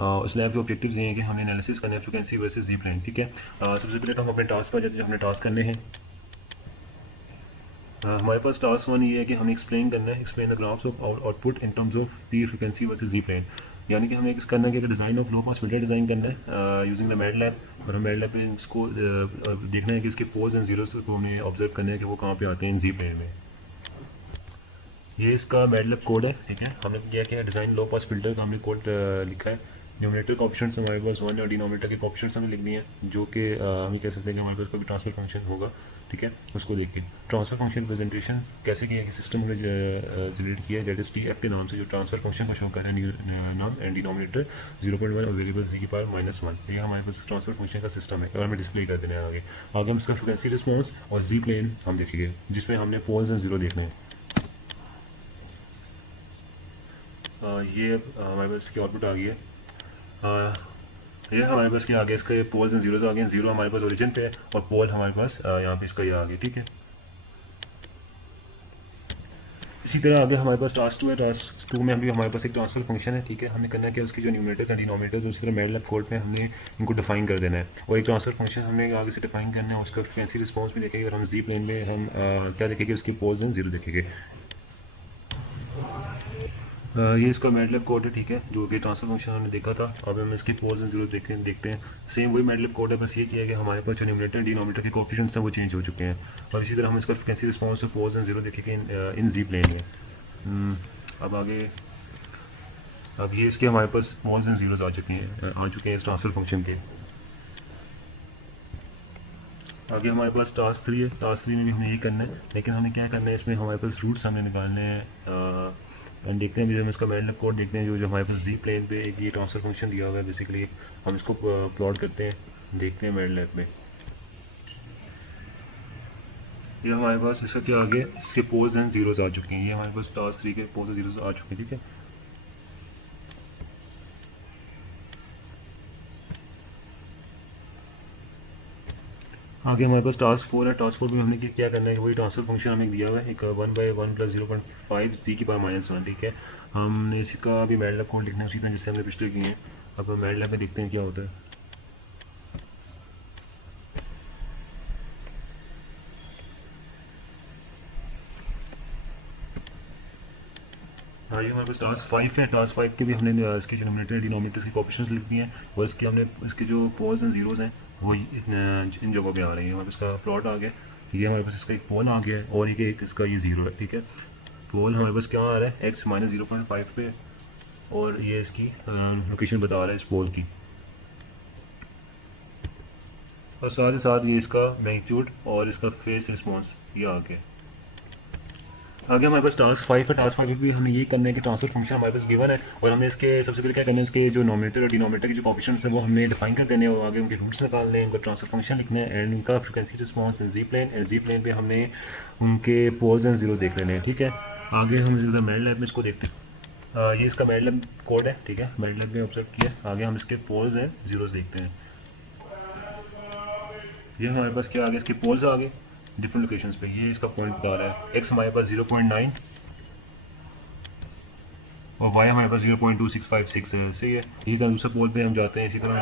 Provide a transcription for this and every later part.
उस लैब के ऑब्जेक्टिव्स ये हैं कि हमें एनालिसिस करना है फ्रीक्वेंसी वर्सेस जी प्लेन, ठीक है। सबसे पहले तो हम अपने टास्क पर जाते हैं जो हमने टास्क करने हैं। हमारे पास टास्क वन ये है कि हमें एक्सप्लेन करना है, explain the graphs of output in terms of the frequency versus G plane. यानी कि हमें करना है कि design of low pass filter design करना है यूजिंग द मैड लैब, और हम मैड लैब पे इसको देखना है कि इसके पोल्स एंड जीरोस को हमें ऑब्जर्व करना है कि वो कहाँ पे आते हैं इन जी प्लेन में। ये इसका मैडलब कोड है, ठीक है। हमने क्या किया, डिज़ाइन लो पास फिल्टर का हमने कोड लिखा है। न्यूमरेटर कोएफिशिएंट्स हमारे पास 1 और डिनोमिनेटर के कोएफिशिएंट्स हमने लिख दिए हैं, जो कि हम ये कह सकते हैं कि हमारे पास कोई भी ट्रांसफर फंक्शन होगा, ठीक है। उसको देख के ट्रांसफर फंक्शन प्रेजेंटेशन कैसे किया है कि सिस्टम ने जनरेट किया है, दैट इज टी एफ के नाम से जो ट्रांसफर फंक्शन को शो कर रहा है नाम एंड डिनोमिनेटर 0.1 और वेरिएबल जी की पावर -1। ये हमारे पास ट्रांसफर फंक्शन का सिस्टम है और हमें डिस्प्ले कर देना है आगे। आगे हम इसका फ्रीक्वेंसी रिस्पॉन्स और जी प्लेन हम देखेंगे, जिसमें हमने पोल्स एंड जीरो देखने हैं। ये हमारे पास इसकी आउटपुट आ गई है। ये हमारे पास क्या आ गया, इसका पोल्स एंड जीरोस आ गए हैं। जीरो हमारे पास ओरिजिन पे है और पोल हमारे पास यहाँ पे इसका ये आ गया, ठीक है। इसी तरह आगे हमारे पास टास्क टू है। टास्क टू में भी हमारे पास एक ट्रांसफर फंक्शन है, ठीक है। हमने करना है कि उसकी जो न्यूमरेटर्स एंड डिनोमिनेटर्स उसी तरह मैडलैब कोड में हमने इनको डिफाइन कर देना है, और एक ट्रांसफर फंक्शन हमने आगे से डिफाइन करना है। उसका फ्रीक्वेंसी रिस्पॉन्स भी देखेंगे, और हम जी प्लेन में हम क्या देखेंगे, उसकी पोल्स एंड जीरो देखेंगे। ये इसका मैडलैब कोड है, ठीक है, जो कि ट्रांसफर फंक्शन हमने देखा था। अब हम इसके पोल्स एंड जीरो देखते हैं। सेम वही मैडलैब कोड है, बस ये किया है कि हमारे पास जो न्यूमरेटर डिनोमिनेटर के कोएफिशिएंट्स हैं वो चेंज हो चुके हैं। और इसी तरह हम इसका फ्रीक्वेंसी रिस्पॉन्स और पोल्स एंड जीरो देखेंगे इन जी प्लेन में। अब आगे, अब ये इसके हमारे पास पोल्स एंड जीरोस आ चुके हैं इस ट्रांसफर फंक्शन के। आगे हमारे पास टास्क थ्री है। टास्क थ्री में भी हमें ये करना है, लेकिन हमें क्या करना है, इसमें हमारे पास रूट्स हमें निकालने हैं। एंड देखते हैं, हम इसका मैडलैब कोड देखते हैं, जो हमारे पास जी प्लेन पे एक ये ट्रांसफर फंक्शन दिया हुआ है। बेसिकली हम इसको प्लॉट करते हैं, देखते हैं मैडलैब में। ये हमारे पास इसका क्या आ गया, इसके पोल्स एंड जीरोस आ चुके हैं। ये हमारे पास टास्क थ्री के पोल्स एंड जीरोस आ चुके हैं, ठीक है। आगे हमारे पास टास्क फोर है। टास्क फोर में हमने क्या करना है, वही ट्रांसफर फंक्शन हमें दिया हुआ है, एक 1/1 + 0.5 जी की पावर -1, ठीक है। हमने इसका भी मैडलैब कोड लिखना है उसी तरह जिससे हमने पिछले किए हैं। अब हम मैडलैब में देखते हैं क्या होता है। हाँ, ये हमारे पास टास्क फाइव है। टास्क फाइव के भी हमने इसके जो न्यूमरेटर डिनोमिनेटर्स की कोएफिशिएंट्स लिख दिए हैं, और इसके हमने इसके जो पोल्स एंड जीरोस हैं वो इन जगहों पे आ रही है। हमारे पास इसका प्लॉट आ गया। ये हमारे पास इसका एक पोल आ गया है और एक इसका ये जीरो है, ठीक है। पोल हमारे पास क्या आ रहा है, x -0.5 पे, और ये इसकी लोकेशन बता रहा है इस पोल की, और साथ ही साथ ये इसका मैग्नीट्यूड और इसका फेस रिस्पॉन्स ये आ गया। आगे हमारे पास टास्क फाइव है। टास्क फाइव में भी हमें ये करना है कि ट्रांसफर फंक्शन हमारे पास गिवन है, और हमें इसके सबसे पहले क्या करना है, इसके जो नोमिनेटर और डिनोमिनेटर के जो कोएफिशिएंट्स हैं वो हमने डिफाइन कर देने हैं, और आगे उनके रूट्स निकालने हैं, उनका ट्रांसफर फंक्शन लिखना है, एंड उनका frequency response G plane, and G plane पे हमने उनके पोल्स एंड जीरो देख लेने हैं, ठीक है। आगे हम मैडलैब में इसको देखते हैं। ये इसका मैडलैब कोड है, ठीक है। मैडलैब में ऑब्जर्व किया। आगे हम इसके पोल्स एंड जीरोस देखते हैं। ये हमारे पास क्या आ गया, इसके पोल्स आ गए डिफरेंट लोकेशंस पे। ये इसका पॉइंट बता रहा है, एक्स हमारे पास 0.9 और वाई हमारे पास 0.2656 है, सही है। इसी तरह दूसरे पोल पे हम जाते हैं। इसी तरह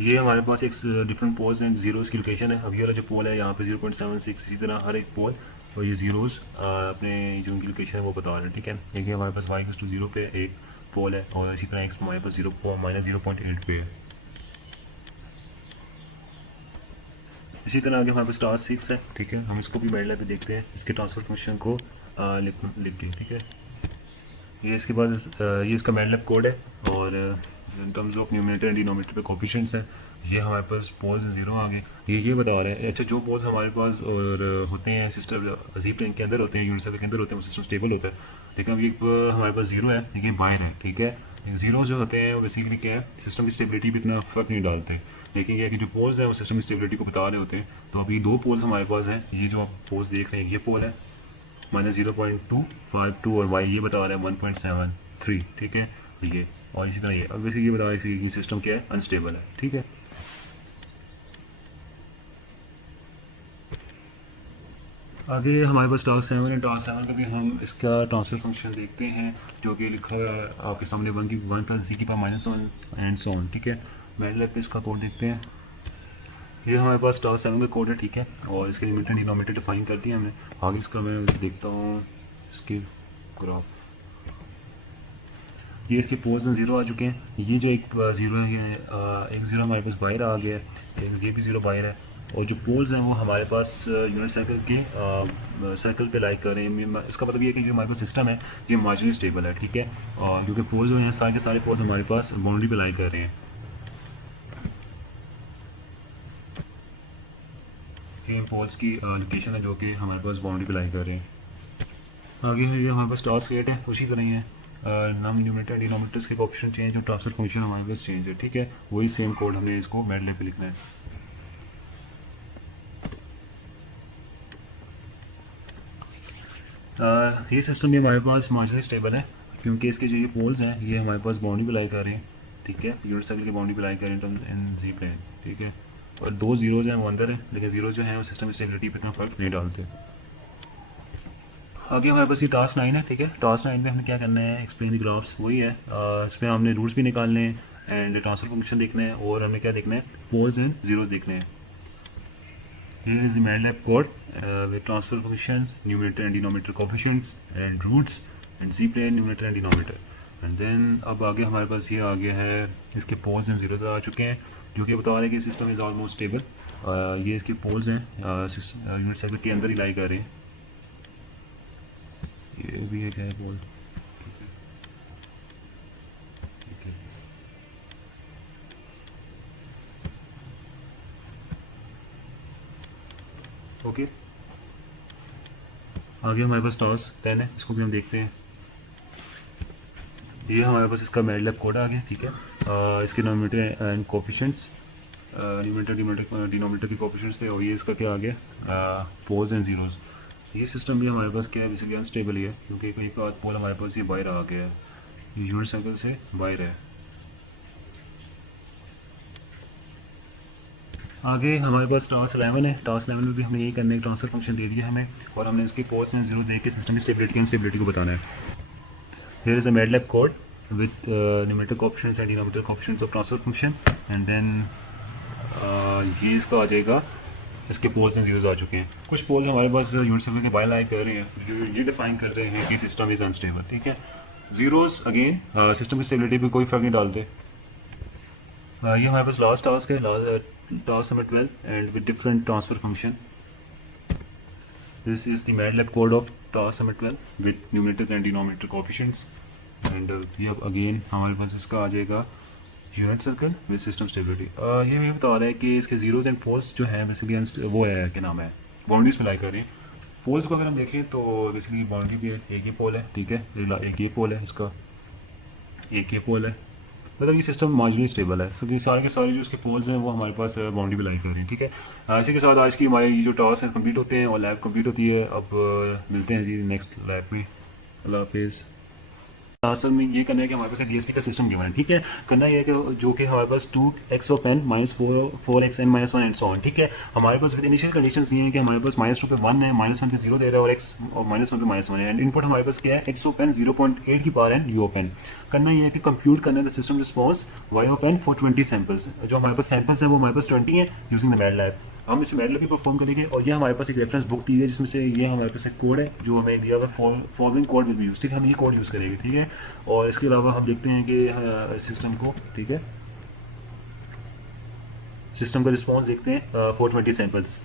ये हमारे पास एक डिफरेंट पोल्स एंड जीरोस की लोकेशन है। अब ये वाला जो पोल है यहाँ पे 0.76, इसी तरह हर एक पोल और ये जीरोस अपने जो उनकी लोकेशन है वो बता रहे हैं, ठीक है। एक हमारे पास y = 0 पे एक पोल है, और इसी तरह x हमारे पास -0.8 पे है। इसी तरह आगे हमारे पास टास्क 6 है, ठीक है। हम इसको भी मैडलैब पे देखते हैं, इसके ट्रांसफर फंक्शन को लिख के, ठीक है। ये इसके बाद ये इसका मैडलैब कोड है, और इन terms of numerator and denominator पे कोएफिशिएंट्स है। ये हमारे पास पोल्स जीरो आ गए। ये बता रहे हैं, अच्छा, जो पोल्स हमारे पास और होते हैं सिस्टम जी प्लेन के अंदर होते हैं, यूनिट सर्कल के अंदर होते हैं, वो सिस्टम स्टेबल होता है। लेकिन अभी हमारे पास जीरो है, लेकिन बाहर है, ठीक है। जीरो जो होते हैं वो बेसिकली क्या है, सिस्टम की स्टेबिलिटी भी इतना फर्क नहीं डालते। लेकिन क्या है कि जो पोल्स हैं वो सिस्टम की स्टेबिलिटी को बता रहे होते हैं। तो अभी दो पोल्स हमारे पास हैं। ये जो आप पोल्स देख रहे हैं, ये पोल है -0.252, और वाई ये बता रहा है 1.73, ठीक है। ये और इसी तरह ये, अब वैसे ये बता रहा है कि सिस्टम क्या है, अनस्टेबल है, ठीक है। आगे हमारे पास टास्क 7 है। टास्क 7 का भी हम इसका ट्रांसफर फंक्शन देखते हैं जो कि लिखा हुआ है आपके सामने 1 प्लस जी की पावर -1 एंड सो ऑन, ठीक है। मैटलैब पे इसका कोड देखते हैं। ये हमारे पास टास्क 7 का कोड है, ठीक है, और इसके लिमिट एंड डिनोमिनेटर डिफाइन कर दिया हमने। आगे इसका मैं देखता हूँ इसके ग्राफ। ये इसके पोल्स में 0 आ चुके हैं। ये जो एक 0 है, एक 0 हमारे पास बाहर आ गया है, ये भी 0 बाहर है। और जो पोल्स हैं वो हमारे पास यूनिट सर्कल के सर्कल पे लाइक कर रहे हैं। इसका मतलब ये है कि जो हमारे पास सिस्टम है ये मार्जिनली स्टेबल है, ठीक है। और क्योंकि पोल्स जो हैं सारे के सारे पोल्स हमारे पास बाउंड्री पे लाइक कर रहे हैं। ये पोल्स की लोकेशन है जो कि हमारे पास बाउंड्री पे लाइक कर रहे हैं। आगे है ये हमारे पास टास्क 8 है, उसी तरह ही है। नाम न्यूमरेटर डिनोमिनेटर्स के ऑप्शन चेंज और ट्रांसफर फंक्शन हमारे पास चेंज है, ठीक है। वही सेम कोड हमने इसको मैटलैब पे लिखना है। ये सिस्टम भी हमारे पास मार्जिनली स्टेबल है क्योंकि इसके जो ये पोल्स हैं ये हमारे पास बाउंड्री पे लाई कर रहे हैं, ठीक है। यूनिट सर्कल की बाउंड्री पे लाई कर रहे हैं इन जी प्लेन, ठीक है। और 2 जीरोज हैं वो अंदर है, लेकिन जीरो जो है वो सिस्टम स्टेबिलिटी पे इतना फर्क नहीं डालते। आगे हमारे पास ये टास्क 9 है, ठीक है। टास्क 9 में हमें क्या करना है, एक्सप्लेन द ग्राफ्स, वही है। इसमें हमने रूट्स भी निकालने हैं एंड ट्रांसफर फंक्शन देखना है और हमें क्या देखना है, पोल्स एंड जीरोज देखने हैं। Here is the MATLAB code with transfer functions, numerator and denominator coefficients, and roots, and C-plane numerator and denominator. And then अब आगे हमारे पास ये आ गया है, इसके पोल्स एंड जीरोज आ चुके हैं जो कि बता रहे हैं कि सिस्टम इज़ ऑलमोस्ट स्टेबल। ये इसके पोल्स हैं, यूनिट सर्कल के अंदर ही लाई कर रहे हैं। ये भी एक है पोल, ओके। आगे हमारे पास टास्क 10 है, इसको भी हम देखते हैं। ये हमारे पास इसका मैटलैब कोड आ गया, ठीक है। इसके denominator and coefficients, numerator denominator के कोएफिशिएंट्स थे, और ये इसका क्या आ गया, पोल्स एंड जीरोज। ये सिस्टम भी हमारे पास क्या है, बेसिकली अनस्टेबल ही है क्योंकि कहीं पर पोल हमारे पास ये बाहर आ गया है, यूनिट सर्कल से बाहर है। आगे हमारे पास टास्क 11 है। टास्क 11 में भी हमें यही करने का ट्रांसफर फंक्शन दे दिया हमें, और हमने इसकी पोल्स एंड जीरो देख के सिस्टम की स्टेबिलिटी एंड स्टेबिलिटी को बताना है। Here is a MATLAB code with numerator coefficients and denominator coefficients of transfer function, and then ये इसका आ जाएगा, इसके पोल्स एंड जीरोज आ चुके हैं। कुछ पोल्स हमारे पास यूनिट सर्कल के बाहर लाई कर रहे हैं जो ये डिफाइन कर रहे हैं कि सिस्टम इज अनस्टेबल, ठीक है। जीरोज अगेन सिस्टम की स्टेबिलिटी पे कोई फर्क नहीं डालते। ये हमारे पास लास्ट टास्क है, task number 12 and with different transfer function. This is the MATLAB code of task number 12 with numerators and denominator coefficients, and ये अब again हमारे पास इसका आ जाएगा unit circle with system stability. ये भी बता रहा है कि इसके जीरोज एंड पोल्स जो है बेसिकली वो है, क्या नाम है, बाउंड्रीज में लाई कर रहे हैं। पोल्स को अगर हम देखें तो बेसिकली बाउंड्री पे एक ही पोल है, ठीक है, एक ये पोल है, इसका एक ये पोल है, मतलब ये सिस्टम मार्जिनली स्टेबल है। तो ये सारे के सारे जो इसके पोल्स हैं वो हमारे पास बाउंड्री पे लाई कर रहे हैं, ठीक है। इसी के साथ आज की हमारे ये जो टास्क हैं कंप्लीट होते हैं और लैब कंप्लीट होती है। अब मिलते हैं जी नेक्स्ट लैब में। अल्लाह हाफिज़। असल में ये करना है कि हमारे पास एक डीएसपी का सिस्टम गिवन है, ठीक है। करना ये है कि जो कि हमारे पास 2x of n minus 4xn minus 1 and so on, ठीक है। हमारे पास विद इनिशियल कंडीशंस ये हैं कि हमारे पास -2 पे 1 है, -1 पे 0 दे रहा है, और x और -1 पे -1 है, एंड इनपुट हमारे पास क्या है, x ऑफ n 0.8 की power n u of n। करना ये है कि कंप्यूट करना है the system response y of n for 20 samples. जो हमारे पास सैंपल्स हैं वो हमारे पास 20 हैं यूजिंग द मैटलैब। हम इसे मैटलैब भी परफॉर्म करेंगे, और ये हमारे पास एक रेफरेंस बुक दी है जिसमें से ये हमारे पास एक कोड है जो हमें दिया हुआ है, following code will be use, ठीक है। हम ये कोड यूज़ करेंगे, ठीक है। और इसके अलावा हम देखते हैं कि सिस्टम को, ठीक है, सिस्टम का रिस्पॉन्स देखते हैं फॉर 20 सैंपल्स।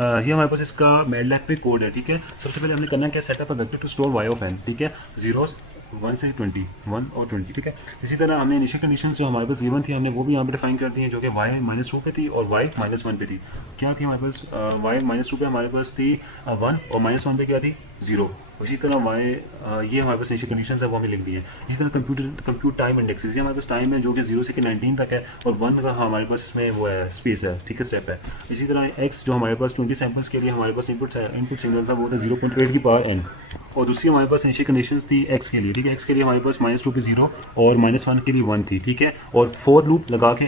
ये हमारे पास इसका मैटलैब पे कोड है, ठीक है। सबसे पहले हमने करना क्या, setup a vector to store y of n, ठीक है, जीरोस 1 से 20, 1 और 20, ठीक है। इसी तरह हमने इनिशियल कंडीशन जो हमारे पास गिवन थी हमने वो भी यहाँ पे डिफाइन कर दी है, जो कि y -2 पे थी और y -1 पे थी। क्या थी हमारे पास, y -2 पे हमारे पास थी 1 और -1 पे क्या थी 0। उसी तरह ये हमारे पास इनिशियल कंडीशन है वो हमें लिख दी है। इसी तरह कंप्यूट टाइम इंडेक्सेस, ये हमारे पास टाइम है जो कि 0 से 19 तक है, और 1 का हमारे पास इसमें वो है स्पेस है, ठीक है, स्टेप है। इसी तरह x जो हमारे पास 20 सैंपल्स के लिए हमारे पास इनपुट सिग्नल था वो था 0.8 की पावर n, और दूसरी हमारे पास इनिशियल कंडीशंस थी x के लिए, ठीक है। x के लिए हमारे पास -2 पे 0 और -1 के लिए 1 थी, ठीक है। और फॉर लूप लगा के